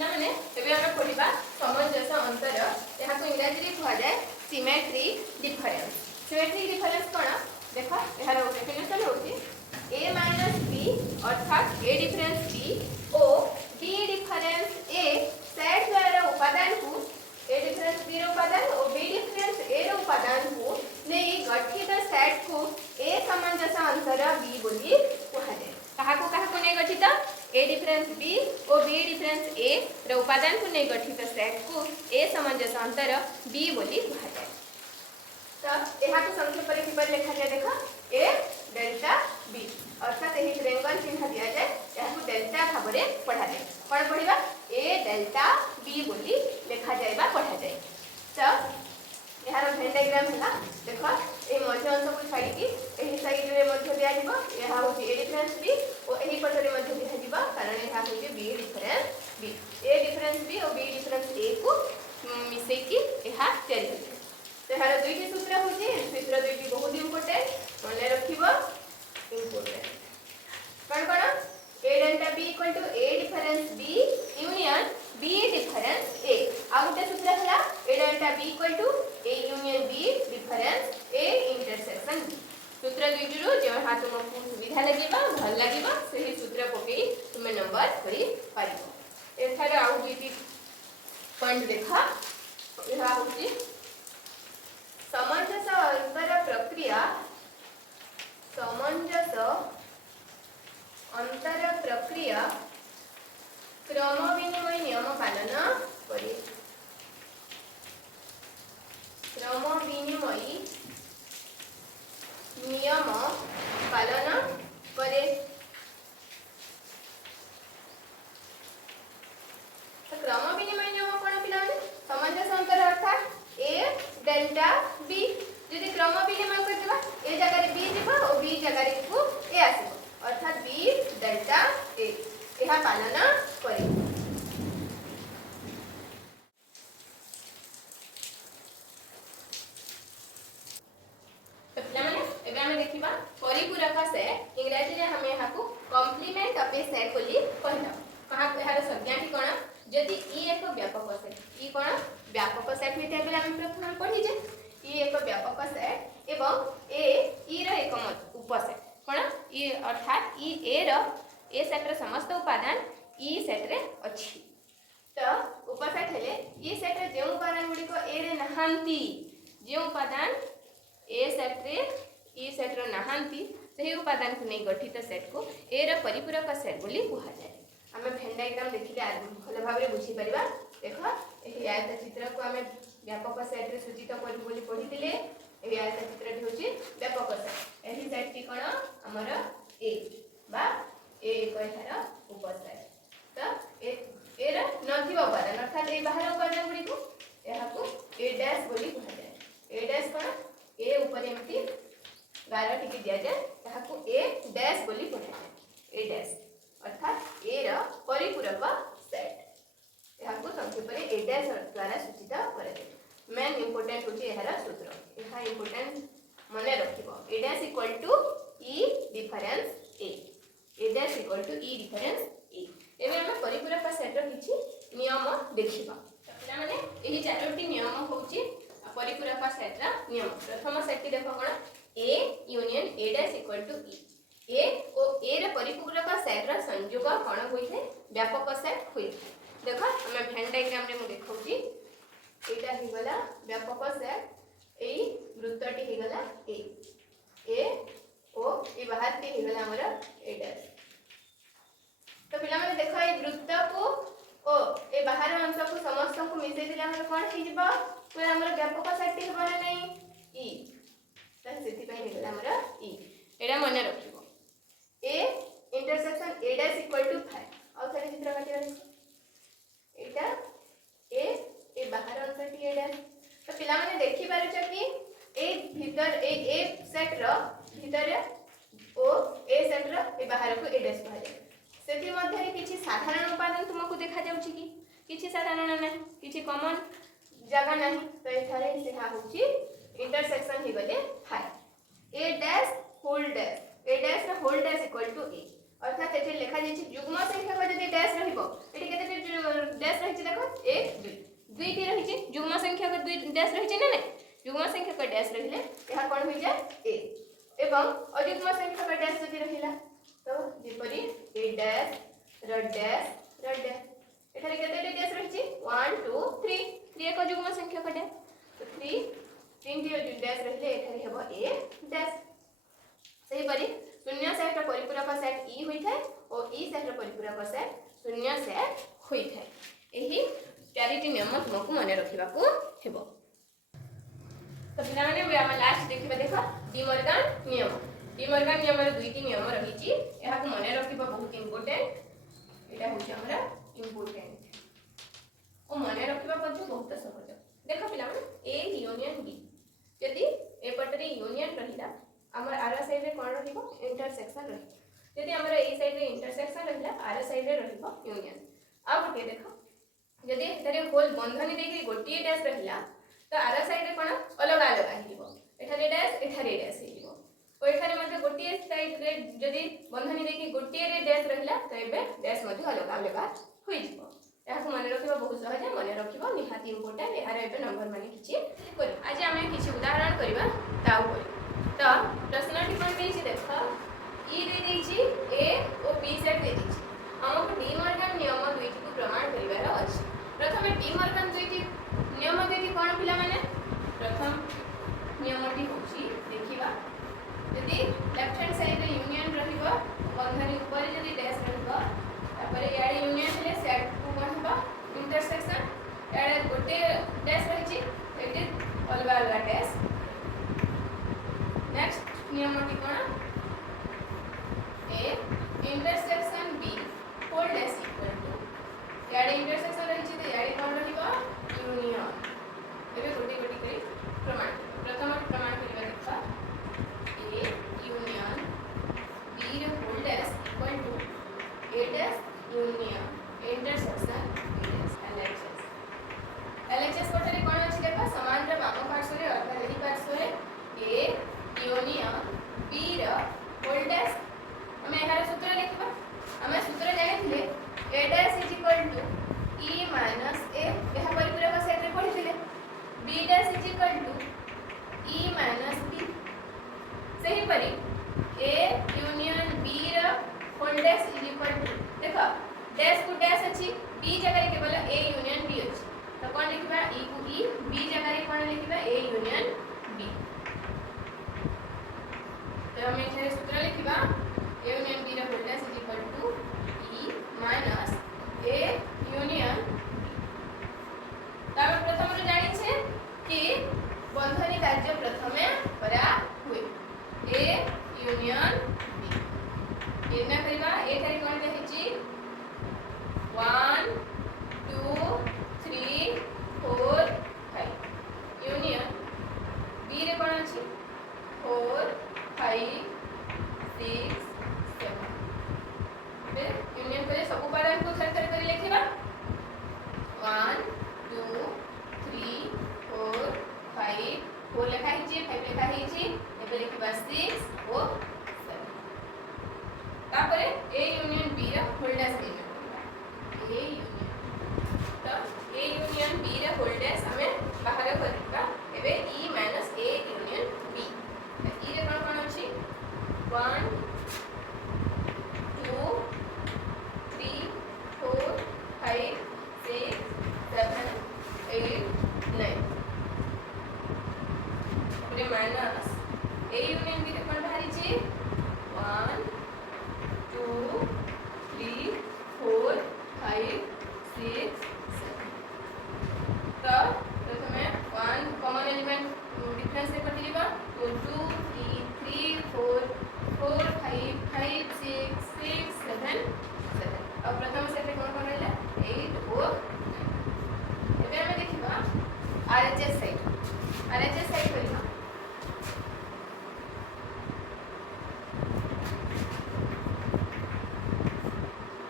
मैंने एबे हम पढ़िबा सामंजस्य अंतर यहाँ इंग्राजी रे कहा जाए सिमेट्री डिफरेंस। सिमेट्री डिफरेंस कोन देख यार डेफिनेशन होची a माइनस b अर्थात a डिफरेंस b ओ b डिफरेंस a सेट द्वारा उपादान को a डिफरेंस b रो उपादान और b डिफरेंस a रो उपादान को नै गठित सेट को a सामंजस्य अंतर b बोली कहा जाए। कहा को नै गठित a डिफरेंस b और b डिफरेंस a रो उपादान को नै गठित सेट को a सामंजस्य अंतर b बोली कहा जाए। तो यहाँ को संक्षेप में किपर लिखा जाए देखो a डेल्टा b अर्थात यही ट्रायंगल चिन्ह दिया जाए यहाँ को डेल्टा भाव में पढ़ा जाए। कौन पढ़ा a डेल्टा b बोली लिखा जाए पढ़ा जाए। तो यार भेन डायग्राम है देखो ये मध्य अंश को छाड़ी यही साइड रे मध्य दिया दिबो यहाँ होची a डिफरेंस b और यही पट रे मध्य दिया दिबो कारण यहाँ होची b difference b a difference b और b डिफरेंस a को मिसै की यहाँ तैयारी होची। तो यार दुईटी सूत्र होची सूत्र दुईटी बहुत इंपोर्टेंट मन रखिबो इंपोर्टेंट कोन कोन a delta b equal to a difference b union b difference a आ गोटे सूत्र हला a delta b equal to a union b difference a intersection b सूत्र दुईटी रो जे हा तुमको सुविधा लागिबा भल लागिबा सही सूत्र पकई तुमे नंबर करी पारिबो। एथारे आउ दुईटी पॉइंट देखा यहा होची सामंजस्य अंतर प्रक्रिया क्रम विनिमय नियम पालन करे। क्रम विनिमय नियम पालन करे। तो क्रम विनिमय नियम कौन पिला सामंजस्य अंतर अर्थात a डेल्टा b यदि क्रम विनिमय करबा a जगह रे b दिबा और b जगह रे को a आसीबो अर्थात b डेल्टा a एहा पालन करे। तो पिला माने एबे हम देखिबा परिपूरक सेट इंग्रजी रे हम यहाँ को कॉम्प्लीमेंट ऑफ ए सेट बोली कहना। कहा एहार संज्ञा की कोन जदि ई एक व्यापक सेट ई कोन व्यापक सेट होते बेला हम प्रथम पढ़ी जे ई एक व्यापक सेट एवं ए ई रो एक उपसेट कोन ई अर्थात ई ए रो ए सेट रे समस्त उपादान ई सेट रे अछि। तो उपसेट हेले ई सेट रे जे उपादान गुडी को ए रे नहांती जे उपादान ए सेट रे ई सेट रो नहांती सही उपादान को नै गठित सेट को ए रो परिपूरक सेट बोली कहा जाय। हमें भेन डायग्राम देखिले भल भाव में बुझी परिबा। देखो एही आयत चित्र को हमें व्यापक सेट रे सूचित करू बोली पढितिले एही आयत चित्र टी होची व्यापक सेट। एही सेट टी कोन हमर ए बा ए कयथार उपसेट। तो ए रा नथिबा उपादान अर्थात ए बाहर उपादान गुडी को एहा को ए डैश बोली कहा जाय। ए डैश कोन ए ऊपर एमती गार टिके दिया जाय ताहा को ए डैश बोली कहा जाय। ए डैश अर्थात ए रा परिपूरक सेट एहा को संक्षेप रे ए डैश द्वारा सूचित करे जाय। मेन इंपोर्टेंट होची एहारा सूत्र एहा इंपोर्टेंट मने रखिबो A dash equal to E difference A A dash equal to E difference A. एबे हम परिपूरक सेट रो किछि नियम देखिबा। पिला माने एही चारोटी नियम होची परिपूरक सेट रा नियम। प्रथम सेट की देखो कोन a union a dash equal to e a और a रे परिपूरक सेट रा संयोग कोन होई थे व्यापक सेट होई थे। देखो हम भेन डायग्राम रे मु देखौची एटा ही गला व्यापक सेट एई वृत्तटी ही गला a ओ ए बाहर के ही गला हमरा a डैश। तो पिला माने देखो ए वृत्त को ओ ए बाहर अंश को समस्त को मिसे दिला हमर कोन ही जिबा पूरा हमर व्यापक सेट ही बने नै e त सेति पय हे गला हमरा e एडा मने रखिबो a intersection a dash equal to 5 और थोड़ी चित्र काटिबा एटा ए बाहर अंश टी a डैश। तो पिला माने देखि पारुछ कि ए भीतर ए सेट रो भीतर ओ ए सेट रो ए बाहर को ए डैश कहा जाय। सेति मध्ये किछि साधारण उपादान तुमको देखा जाउछि कि किछि साधारण नै किछि कॉमन जगह नहीं। तो एथारे सेहा होछि इंटरसेक्शन ही गले 5 ए डैश होल डैश ए डैश रा होल डैश इक्वल टू ए अर्थात एठी लिखा जाय छि युग्म संख्या को जदि डैश रहिबो एठी केते डैश रही देखो 1 2 दुईटी रही जुग्म संख्यक 2 डैश रही ना नहीं जुग्म संख्यक डैश रहिले यह कोन हो जाए a एवं अयुग्म संख्यक डैश जदि रहिला तो जेपरी a डैश र डैश र डैश एठारे केते डैश रही 1 2 3 3 एक जुग्म संख्यक डैश तो 3 तीन डैश रहिले एठारे हेबो a डैश सही परी शून्य सेट परिपूरक सेट ई होई थाए और ई सेट परिपूरक सेट शून्य सेट होई थाए एही चारिटी नियम तुमको मन रखिबा को हेबो तो पिला माने हम लास्ट देखिबा देखो डी मॉर्गन नियम रे दुईटी नियम रही छी एहा को मन रखिबा बहुत इंपोर्टेंट एटा होची हमरा इंपोर्टेंट ओ मन रखिबा पछ बहुत सहज देखो पिला माने ए यूनियन बी यदि ए पटरी यूनियन रहिला हमर आर साइड रे कोन रहिबो इंटरसेक्शन रहिबो यदि हमर ए साइड रे इंटरसेक्शन रहिला आर साइड रे रहिबो यूनियन आ गोटे देखो यदि एठारे होल बंधनी देखि गोटिए डैश रहिला तो आर साइड रे कोन अलग अलग आहिबो एठारे डैश हिबो ओ एठारे मध्ये गोटिए साइड रे यदि बंधनी देखि गोटिए रे डैश रहिला तो एबे डैश मध्ये अलग अलग होई जिवो एहा को माने रखिबो बहुत सहज माने रखिबो निहाती इंपोर्टेंट एहारे एबे नंबर माने किछि कर आज हम किछि उदाहरण करबा ता ऊपर तो प्रश्न टिप्पणी देछि देखो ई दे देछि ए और बी सेट दे देछि हमको डी मॉर्गन नियम दुईटी को प्रमाण करिवार अछि प्रथम डी मॉर्गन दुईटी नियम दुईटी कोन पिला माने प्रथम नियमटी होछि देखिबा यदि लेफ्ट हैंड साइड रे यूनियन रहिबो बंधनी ऊपर यदि डैश रहिबो तापर याडे यूनियन हेले सेट को कोन हबा इंटरसेक्शन याडे गोटे डैश रहिछि एटी अलग अलग डैश नेक्स्ट नियमटी कोन A intersection B whole dash equal to याडे इंटरसेक्शन रहिछि तो याडे कोन रहिबो यूनियन एबे गोटी गोटी करी प्रमाण प्रथम प्रमाण करिबा देखा ए यूनियन बी रे whole dash equal to A dash union intersection B dash LHS कोठरे कोन अछि देखा समान रे वाम पार्श्व रे अर्धारेखी पार्श्व रे ए यूनियन बी रे होल डैश हमें एहार सूत्र लिखबा हमें सूत्र जानिथिले a dash is equal to e minus a एहा परिपूरक सेट रे पढिथिले b dash is equal to e minus b सही परी a यूनियन b रे whole dash is equal to देखो डैश को डैश अछि b जगह रे केवल a यूनियन b अछि तो कोन लिखबा e को e b जगह रे कोन लिखबा a यूनियन b तो हम एठारे सूत्र लिखबा a यूनियन b रे whole dash is equal to e minus a union तब प्रथम रे जानि छे कि बंधनी कार्य प्रथमे करा हुए a यूनियन b केना करबा ए थारे कोन देछि 1 2 3 4 5 यूनियन b रे कोन अछि 4 5 6 7 बे यूनियन करे सब पारा को थर थर कर लिखिबा 1 2 3 4 5 4 लिखा हिची 5 लिखा हिची एबे लिखिबा 6 और 7 तापरे a यूनियन b रा होल डैश a यूनियन तो a यूनियन b रा होल डैश हमें बाहर करबा एबे e minus a union b e रे कोन अछि 1 2 3 4 5 6 7 8 9 अपने माइनस a यूनियन b रे कोन बाहरी छी 1 2 3 4 5 6 7 तो प्रथमे 1 कॉमन एलिमेंट डिफरेंस रे कटिलिबा 2 3 4 4 5 5 6 6 7 7 अब प्रथम सेट रे कोन रहला 8 और 9 एबे हम देखिबा आरएचएस साइड करिबा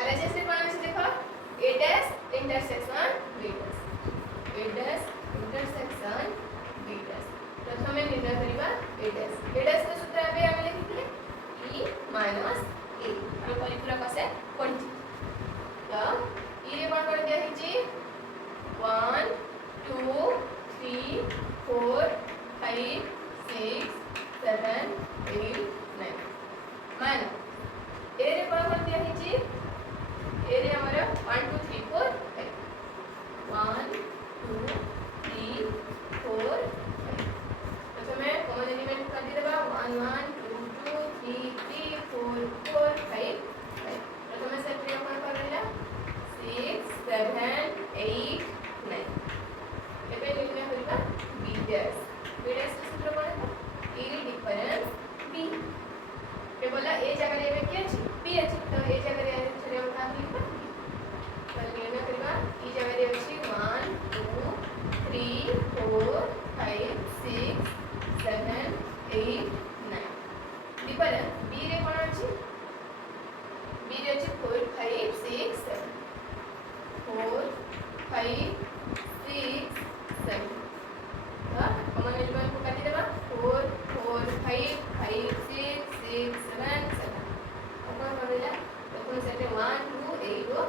आरएचएस से कोन अछि देखो a dash intersection b dash intersection b dash प्रथमे निर्णय करिबा a डैश के सूत्र आबे हम लिखिले e माइनस a हम परिपूरक से पढिछि तो e रे कोन कर दिया हिची 7 8 9 ଏବେ ନିର୍ଣ୍ଣୟ କରିବା b dash ର ସୂତ୍ର କ'ଣ ହେବ e ଡିଫରେନ୍ସ b केवल ए जगह रे के अछि b अछि तो ए जगह रे छरे हम का लिखबा तो निर्णय करबा ई जगह रे अछि 1 2 3 4 5 6 7 8 9 डिफरेंस b रे कोन अछि b रे अछि 4 5 6 7 4 5 6 7 हां कॉमन एलिमेंट को काटी देबा 4 4 5 5 6 6 7 7 अपन बनेला तो सेटे 1 2 8 रो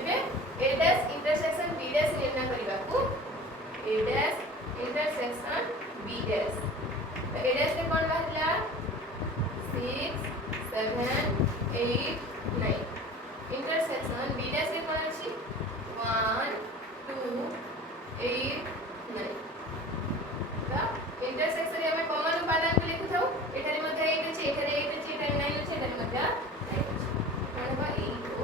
एबे a dash intersection b dash निर्णय करबा को a dash intersection b dash तो a डैश रे कोन बाहरला 6 7 8 9 इंटरसेक्शन b डैश रे कोन अछि 1 2 8 9 ता इंटरसेक्शन रे हमें कॉमन उपादान को लिखु थाउ एठारे मध्ये 8 अछि एठारे 8 अछि एठारे 9 अछि एठारे मध्ये 9 अछि कोन बा 8 ओ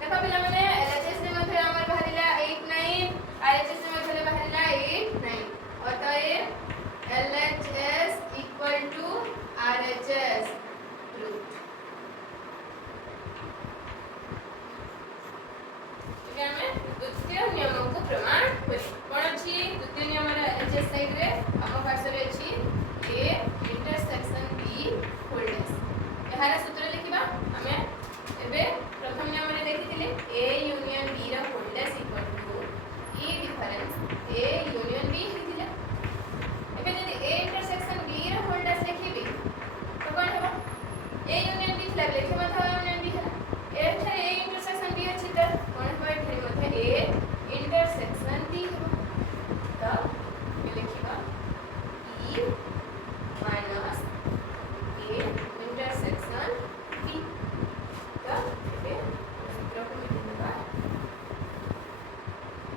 देखो पिला माने एलएचएस रे मध्ये हमर बाहरिला 8 9 आरएचएस रे मध्ये बाहरिला 8 9 अतः एलएचएस इक्वल टू आरएचएस रूट ये हमें द्वितीय नियम को प्रमाण करी कोन अछि द्वितीय नियम रे एलएचएस साइड रे हम पार्श्व रे अछि a intersection b whole dash एहार सूत्र लिखिबा हमें एबे प्रथम नियम रे देखिथिले a यूनियन b रा whole dash equal to e difference a union b लिखिथिले एबे यदि a इंटरसेक्शन b रा होल डैश लिखिबी तो कोन हेबो a यूनियन b थिला लिखे मथा यूनियन b है एठे a इंटरसेक्शन b अछि त कोन हेबो एठे मथे a इंटरसेक्शन b हेबो त लिखिबा e minus a intersection b तो ये सूत्र को लिखिबा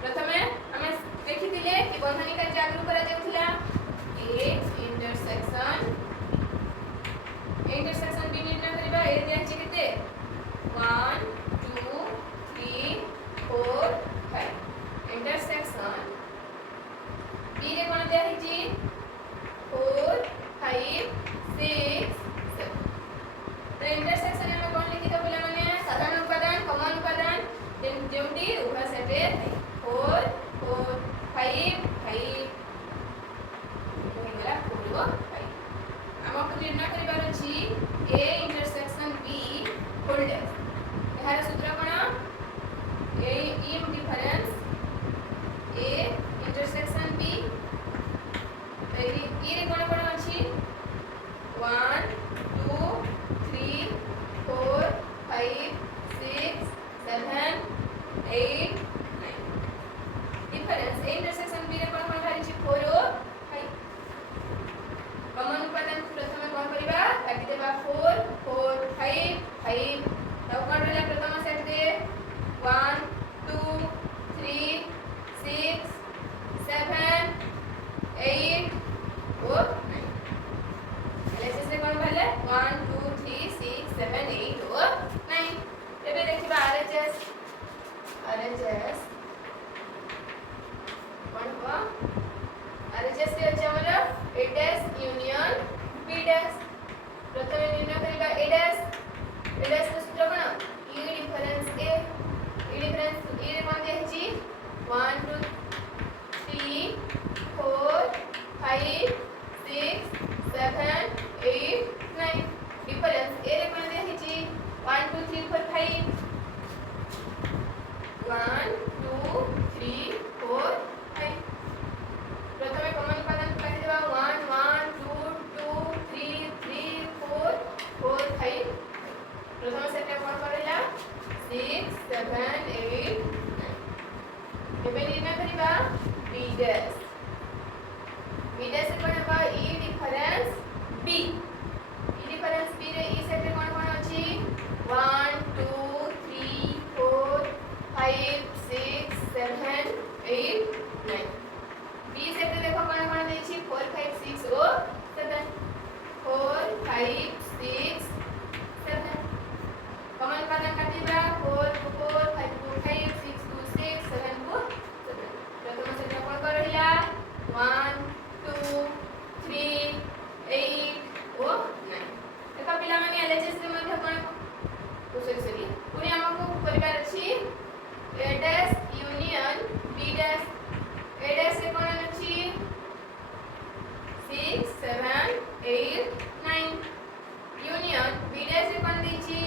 प्रथमे हमें देखिथिले कि बंधनी का जागरूक करा जाउथिला a इंटरसेक्शन b निर्णय करबा ए दिया अछि केते 1 2 3 4 5 इंटरसेक्शन b रे कोन दिया अछि 4 5 6 7 तो इंटरसेक्शन में कौन लिखि तो पिला माने साधारण उपादान कॉमन उपादान जेमटी उभय सेटे 4 4 5 5 होइला 4 5 हमको निर्णय करिबार अछि a intersection b whole dash एहार सूत्र कोन a e difference a intersection b ई रे कोन कोन अछि 1 2 3 4 5 6 7 8 9 डिफरेंस ए इंटरसेक्शन बी रे कोन कोन भारी छी 4 ओ 5 कॉमन उपादान प्रथम कोन करिबा काटि देबा 4 4 5 5 तब कोन रहला प्रथम सेट दे 1 2 3 6 7 8 और 9 एलएचएस रे कोन भले 1 2 3 6 7 8 और 9 एबे देखिबा आरएचएस कोन हो आरएचएस रे अछि हमर a dash union b dash प्रथमे निर्णय करिबा a डैश रो सूत्र कोन e difference a e difference e रे कोन देछि 1 2 3 4 5 6 7 8 9 डिफरेंस ए रे कोन देछि 1 2 3 4 5 1 2 3 4 5 प्रथमे कॉमन उपादान काटि देबा 1 1 2 2 3 3 4 4 5 प्रथम सेट कोन करला 6 7 8 9 एबे निर्णय करिबा b डैश कोन बा e डिफरेंस b रे e सेट रे कोन कोन अछि 1 2 3 4 5 6 7 8 9 b सेट रे देखो कोन कोन देछि 4 5 6 ओ 7 4 5 6 7 common A dash union B dash A dash रे कोन अछि 6 7 8 9 यूनियन बी डैश रे कोन दैछि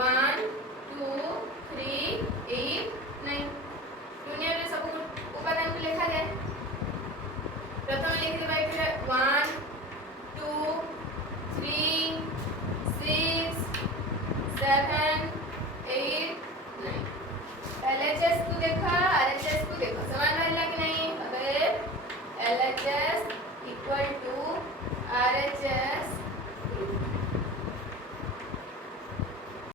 1 2 3 8 9 यूनियन रे सब उपादान को लिखा जाए प्रथम लिख देबा एथिरे 1 2 3 6 7 8 9 LHS को देखा RHS को देखा समान रहला कि नहीं अबे LHS